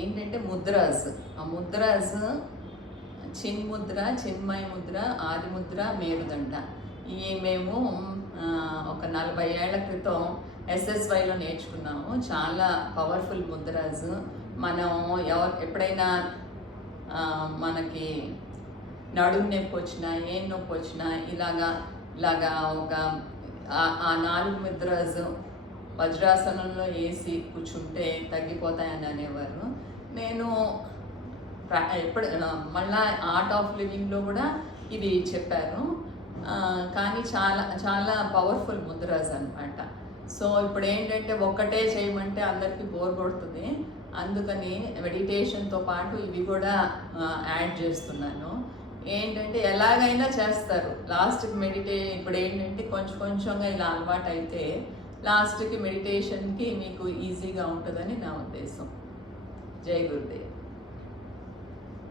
ఏంటంటే ముద్రాస్. ఆ ముద్రాస్ చిన్ ముద్ర, చిన్మయ ముద్ర, ఆది ముద్ర, మేరుదండ. ఈ మేము ఒక 40 ఏళ్ల క్రితం ఎస్ఎస్వైలో నేర్చుకున్నాము. చాలా పవర్ఫుల్ ముద్రాస్. మనం ఎప్పుడైనా మనకి నడుము నొప్పి వచ్చినా, ఏం నొప్పి వచ్చినా ఇలాగా ఒక ఆ 4 ముద్రాస్ వజ్రాసనంలో వేసి కూర్చుంటే తగ్గిపోతాయని అనేవారు. నేను మళ్ళా ఆర్ట్ ఆఫ్ లివింగ్లో కూడా ఇది చెప్పారు. కానీ చాలా చాలా పవర్ఫుల్ ముద్రాస్ అనమాట. సో ఇప్పుడు ఏంటంటే ఒక్కటే చేయమంటే అందరికీ బోర్ కొడుతుంది. అందుకని మెడిటేషన్తో పాటు ఇవి కూడా యాడ్ చేస్తున్నాను. ఏంటంటే ఎలాగైనా చేస్తారు లాస్ట్కి ఇప్పుడు ఏంటంటే కొంచెం కొంచెంగా ఇలా అలవాటు అయితే లాస్ట్కి మెడిటేషన్కి మీకు ఈజీగా ఉంటుందని నా ఉద్దేశం. జై గురుదేవ్.